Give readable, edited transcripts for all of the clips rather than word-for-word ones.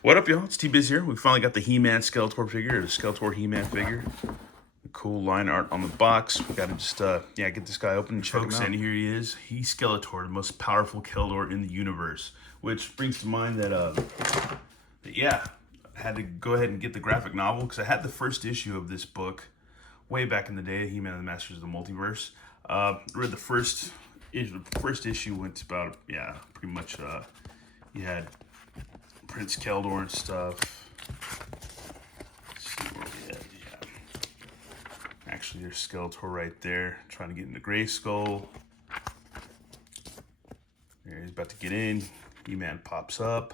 What up, y'all? It's T-Biz here. We finally got the He-Man Skeletor figure, the Skeletor He-Man figure. The cool line art on the box. We gotta just, get this guy open and check him out. And here he is, He-Skeletor, the most powerful Keldor in the universe. Which brings to mind that, I had to go ahead and get the graphic novel because I had the first issue of this book way back in the day, He-Man and the Masters of the Multiverse. Read the first issue. The first issue went about, pretty much, you had Prince Keldor and stuff. Let's see where we at. Yeah. Actually, there's Skeletor right there, trying to get into Grayskull. There, he's about to get in. He-Man pops up.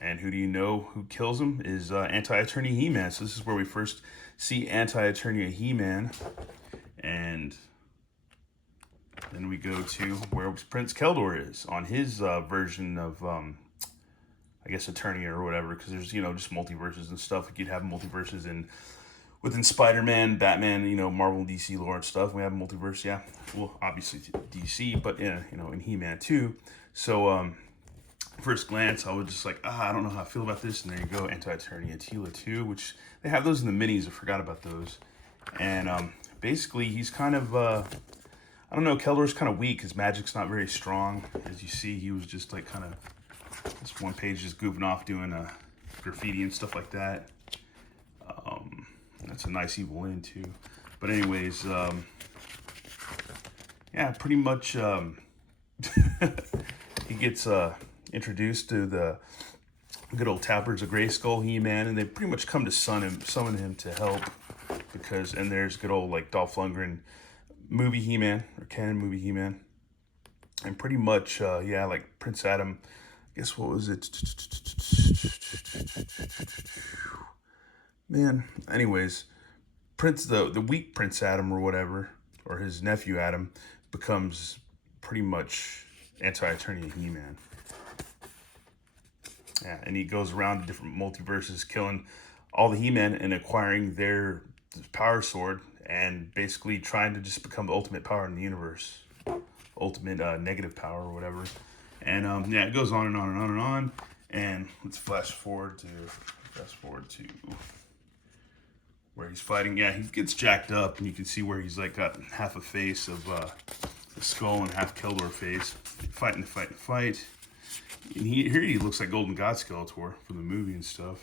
And who do you know who kills him is Anti-Attorney He-Man. So this is where we first see Anti-Attorney He-Man. And then we go to where Prince Keldor is on his version of I guess Eternia or whatever, because there's, just multiverses and stuff. Like you'd have multiverses within Spider-Man, Batman, Marvel and DC lore and stuff. We have multiverse, yeah. Well, obviously DC, but in He-Man too. So first glance, I was just like, I don't know how I feel about this. And there you go, Anti-Eternia Tila 2, which they have those in the minis. I forgot about those. And basically, he's kind of, I don't know, Keldor's kind of weak. His magic's not very strong. As you see, he was just like kind of, this one page just goofing off doing graffiti and stuff like that. That's a nice evil in too. But anyways, pretty much he gets introduced to the good old Tappers of Grayskull He-Man, and they pretty much come to summon him to help because, and there's good old like Dolph Lundgren movie He-Man or canon movie He-Man, and pretty much like Prince Adam. Guess what was it? Man. Anyways, the weak Prince Adam or whatever, or his nephew Adam, becomes pretty much Anti-Attorney He-Man. Yeah, and he goes around to different multiverses, killing all the He-Men and acquiring their power sword, and basically trying to just become the ultimate power in the universe, ultimate negative power or whatever. And it goes on and on and on and on. And let's fast forward to where he's fighting. Yeah, he gets jacked up, and you can see where he's like got half a face of the skull and half Keldor face, fighting. And here he looks like Golden God Skeletor from the movie and stuff.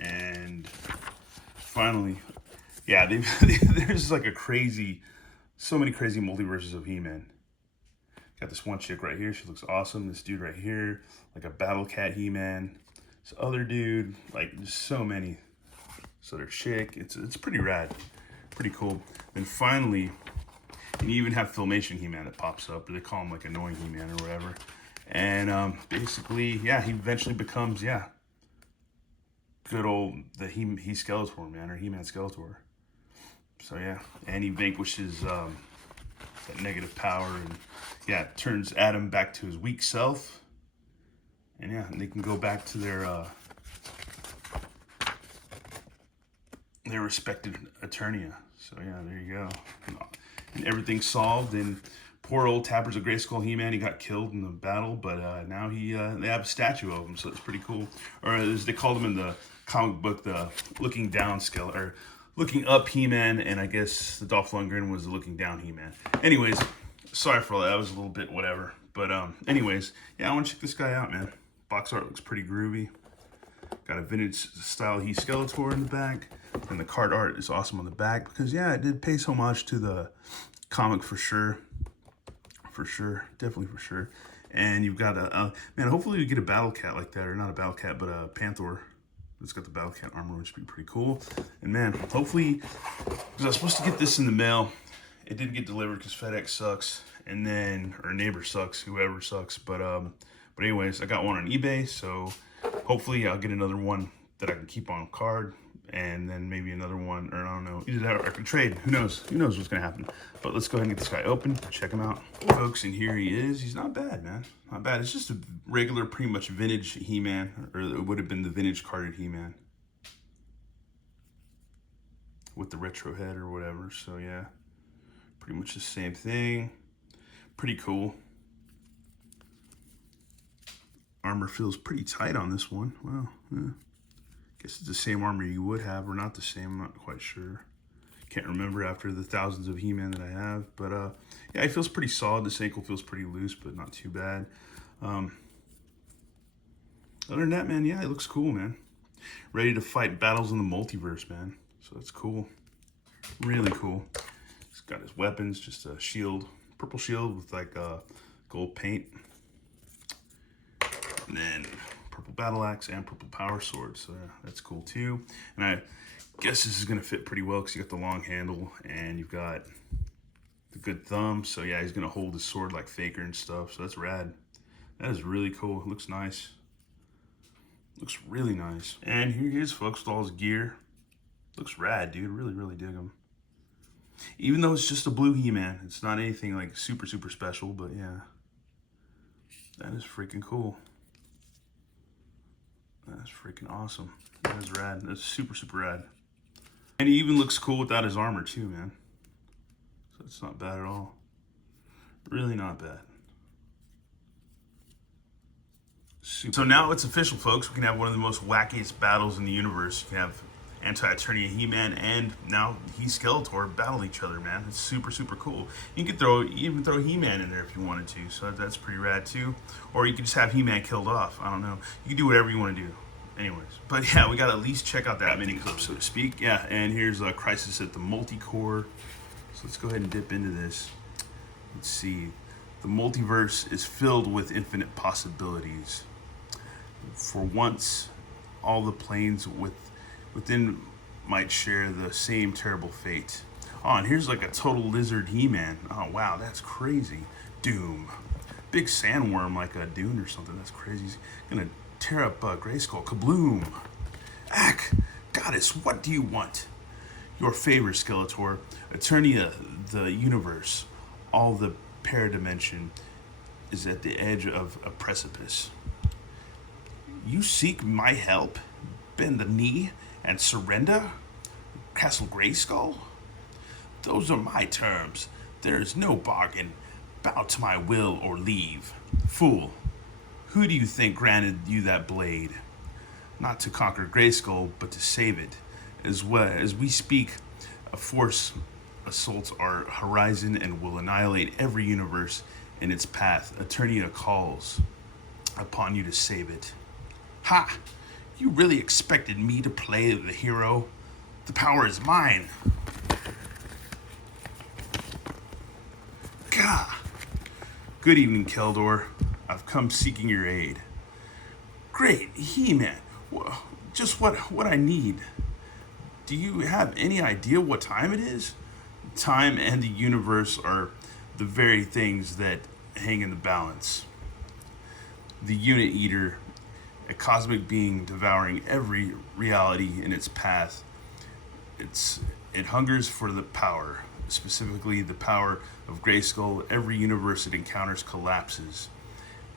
And finally, there's like so many crazy multiverses of He-Man. Got this one chick right here. She looks awesome. This dude right here, like a Battle Cat He-Man. This other dude, like just so many. This other chick. It's pretty rad, pretty cool. And finally, and you even have Filmation He-Man that pops up. Or they call him like Annoying He-Man or whatever. And basically, he eventually becomes good old the He-Skeletor man, or He-Man Skeletor. So and he vanquishes that negative power, and turns Adam back to his weak self, and and they can go back to their respected Eternia. So there you go, and everything's solved. And poor old Tappers of Grayskull He-Man, he got killed in the battle, but now they have a statue of him, so it's pretty cool. Or as they called him in the comic book, the looking down Skeletor, or looking up He-Man, and I guess the Dolph Lundgren was the looking down He-Man. Anyways, sorry for all that. That was a little bit whatever. But anyways, I want to check this guy out, man. Box art looks pretty groovy. Got a vintage style He-Skeletor in the back, and the card art is awesome on the back because it did pay homage to the comic for sure. For sure, definitely for sure. And you've got man. Hopefully you get a Battle Cat like that, or not a Battle Cat, but a Panther. It's got the Battle Cat armor, which would be pretty cool. And man, hopefully, because I was supposed to get this in the mail, it didn't get delivered because FedEx sucks, and then or neighbor sucks, whoever sucks. But anyways, I got one on eBay, so hopefully I'll get another one that I can keep on card, and then maybe another one, or I don't know, either that or I can trade. Who knows? Who knows what's gonna happen? But let's go ahead and get this guy open, check him out, folks. And here he is. He's not bad, man. Not bad. It's just a regular, pretty much vintage He-Man, or it would have been the vintage carded He-Man with the retro head or whatever. So pretty much the same thing. Pretty cool. Armor feels pretty tight on this one. Well, yeah. Guess it's the same armor you would have, or not the same. I'm not quite sure. Can't remember after the thousands of He-Man that I have. But yeah, it feels pretty solid. This ankle feels pretty loose, but not too bad. Other than that, man, yeah, it looks cool, man. Ready to fight battles in the multiverse, man. So that's cool. Really cool. He's got his weapons, just a shield, purple shield with like gold paint. And then purple battle axe and purple power sword. So yeah, that's cool too. And I guess this is gonna fit pretty well because you got the long handle and you've got the good thumb. So yeah, he's gonna hold his sword like Faker and stuff. So that's rad. That is really cool. It looks nice. Looks really nice. And here he is, folks, with all his gear. Looks rad, dude. Really, really dig him. Even though it's just a blue He-Man, it's not anything like super, super special, but yeah. That is freaking cool. That's freaking awesome. That is rad. That's super, super rad. And he even looks cool without his armor too, man. So it's not bad at all. Really not bad. So now it's official, folks. We can have one of the most wackiest battles in the universe. You can have Anti-Eternia He-Man and now He-Skeletor battle each other, man. It's super, super cool. You can even throw He-Man in there if you wanted to, so that's pretty rad too. Or you could just have He-Man killed off. I don't know. You can do whatever you want to do. Anyways, but yeah, we got to at least check out that mini clip, so to speak. Yeah, and here's Crisis at the Multicore. So let's go ahead and dip into this. Let's see. The multiverse is filled with infinite possibilities. For once, all the planes within might share the same terrible fate. Oh, and here's like a total lizard He-Man. Oh, wow, that's crazy. Doom. Big sandworm like a Dune or something. That's crazy. He's gonna tear up Grayskull. Kabloom. Ack, goddess, what do you want? Your favor, Skeletor. Eternia, the universe, all the paradimension is at the edge of a precipice. You seek my help? Bend the knee and surrender? Castle Grayskull? Those are my terms. There is no bargain. Bow to my will or leave. Fool, who do you think granted you that blade? Not to conquer Grayskull, but to save it. As we speak, a force assaults our horizon and will annihilate every universe in its path. Eternia calls upon you to save it. Ha! You really expected me to play the hero? The power is mine. Gah! Good evening, Keldor. I've come seeking your aid. Great, He-Man. Just what I need. Do you have any idea what time it is? Time and the universe are the very things that hang in the balance. The Unit Eater, a cosmic being devouring every reality in its path. It hungers for the power, specifically the power of Grayskull. Every universe it encounters collapses.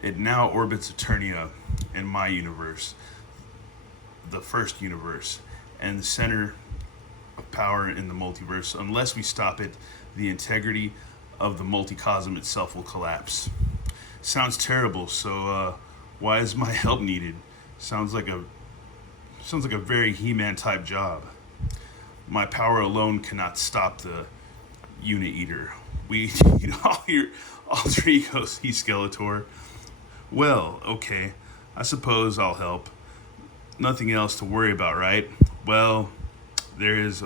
It now orbits Eternia and my universe, the first universe, and the center of power in the multiverse. Unless we stop it, the integrity of the multicosm itself will collapse. Sounds terrible, so why is my help needed? Sounds like a very He-Man type job. My power alone cannot stop the Unit Eater. We need all your alter egos, He-Skeletor. Well, okay, I suppose I'll help. Nothing else to worry about, right? Well, there is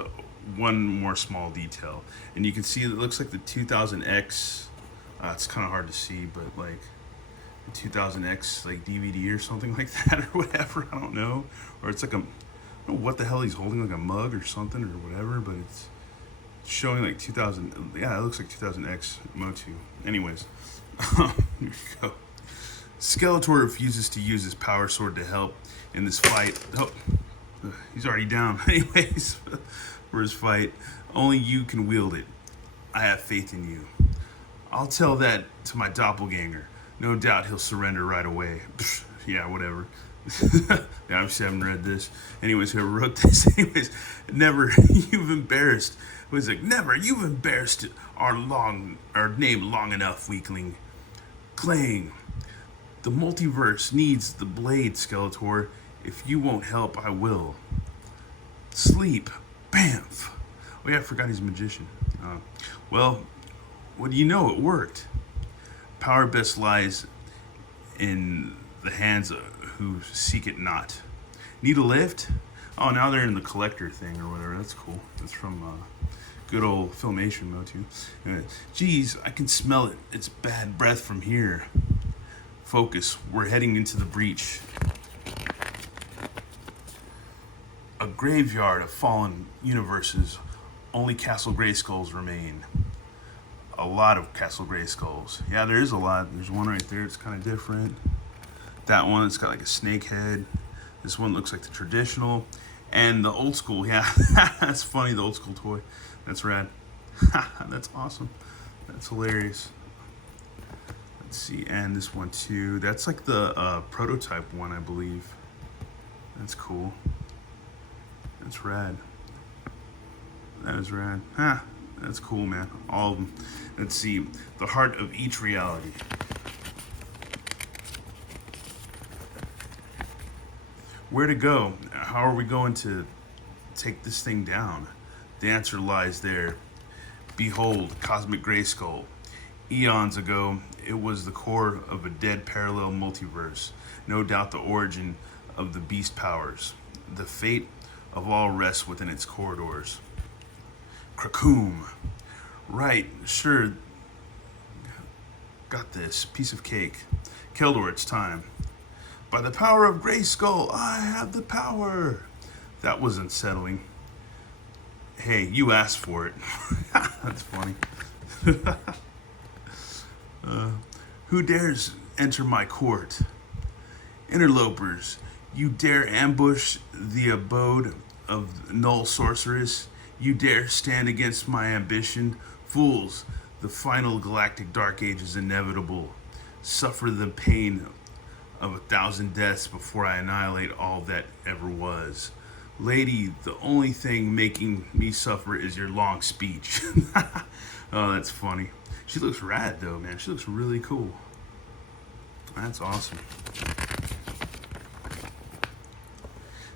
one more small detail, and you can see it looks like the 2000X. It's kind of hard to see, but like the 2000X like DVD or something like that, or whatever. I don't know, or it's like I don't know what the hell he's holding, like a mug or something or whatever, but it's showing like 2000. Yeah, it looks like 2000X Motu. Anyways, here we go. Skeletor refuses to use his power sword to help in this fight. Oh, he's already down. Anyways, for his fight, only you can wield it. I have faith in you. I'll tell that to my doppelganger. No doubt he'll surrender right away. Yeah, whatever. Yeah, obviously I haven't read this. Anyways, whoever wrote this. Anyways, never, you've embarrassed. It was like, never, you've embarrassed our name long enough, weakling. Clang. The multiverse needs the blade, Skeletor. If you won't help, I will. Sleep. Bamf. Oh yeah, I forgot he's a magician. Well, what do you know? It worked. Power best lies in the hands of who seek it not. Need a lift? Oh, now they're in the collector thing or whatever. That's cool. That's from good old Filmation Motu. Geez, I can smell it. It's bad breath from here. Focus. We're heading into the breach. A graveyard of fallen universes. Only Castle Grayskulls remain. A lot of Castle Grayskulls. Yeah, there is a lot. There's one right there. It's kind of different. That one, it's got like a snake head. This one looks like the traditional. And the old school, yeah. That's funny, the old school toy. That's rad. That's awesome. That's hilarious. Let's see, and this one too. That's like the prototype one, I believe. That's cool. That's rad. That is rad. That's cool, man. All of them. Let's see. The heart of each reality. Where to go? How are we going to take this thing down? The answer lies there. Behold, Cosmic Grayskull. Eons ago, it was the core of a dead parallel multiverse. No doubt the origin of the beast powers. The fate of all rests within its corridors. Krakoom. Right, sure. Got this. Piece of cake. Keldor, it's time. By the power of Grayskull, I have the power. That was unsettling. Hey, you asked for it. That's funny. Who dares enter my court? Interlopers, you dare ambush the abode of null sorceress? You dare stand against my ambition? Fools, the final galactic dark age is inevitable. Suffer the pain of 1,000 deaths before I annihilate all that ever was. Lady, the only thing making me suffer is your long speech. Oh, that's funny. She looks rad though, man. She looks really cool. That's awesome.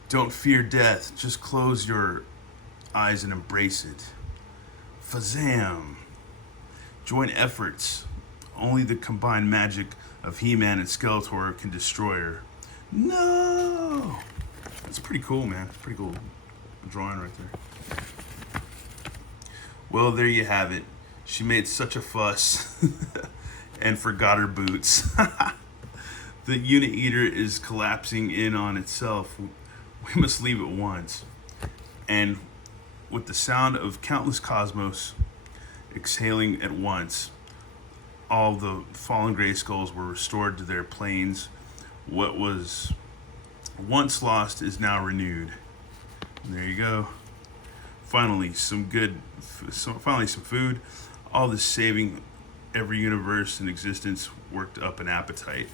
Don't fear death. Just close your eyes and embrace it. Fazam. Join efforts. Only the combined magic of He-Man and Skeletor can destroy her. No! That's pretty cool, man. Pretty cool drawing right there. Well, there you have it. She made such a fuss and forgot her boots. The unit eater is collapsing in on itself. We must leave at once. And with the sound of countless cosmos exhaling at once, all the fallen Grayskulls were restored to their planes. What was once lost is now renewed. And there you go. Finally, some food. All this saving every universe in existence worked up an appetite.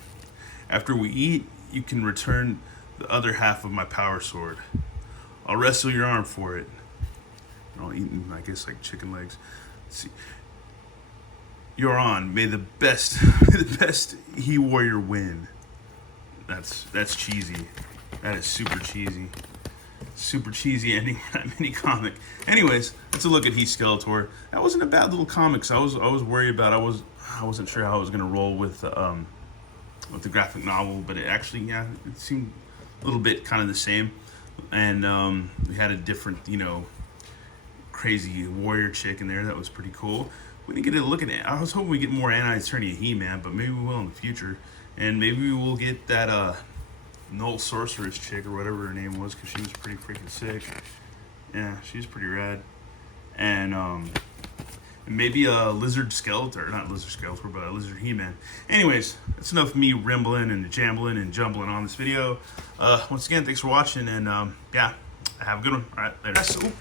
After we eat, you can return the other half of my power sword. I'll wrestle your arm for it. They're all eating, I guess, like chicken legs. Let's see. You're on. May the best He-Warrior win. That's cheesy. That is super cheesy. Super cheesy ending for that mini comic. Anyways, let's a look at He-Skeletor. That wasn't a bad little comic. So I was worried about. I wasn't sure how I was gonna roll with the graphic novel, but it actually, yeah, it seemed a little bit kind of the same. And we had a different, crazy warrior chick in there. That was pretty cool. We didn't get a look at it. I was hoping we get more Anti-Eternia He-Man, but maybe we will in the future. And maybe we will get that Null Sorceress chick or whatever her name was, because she was pretty freaking sick. Yeah, she's pretty rad. And maybe a Lizard Skeletor, not Lizard Skeletor, but a Lizard He-Man. Anyways, that's enough of me rambling and jambling and jumbling on this video. Once again, thanks for watching, and yeah, have a good one. All right, later.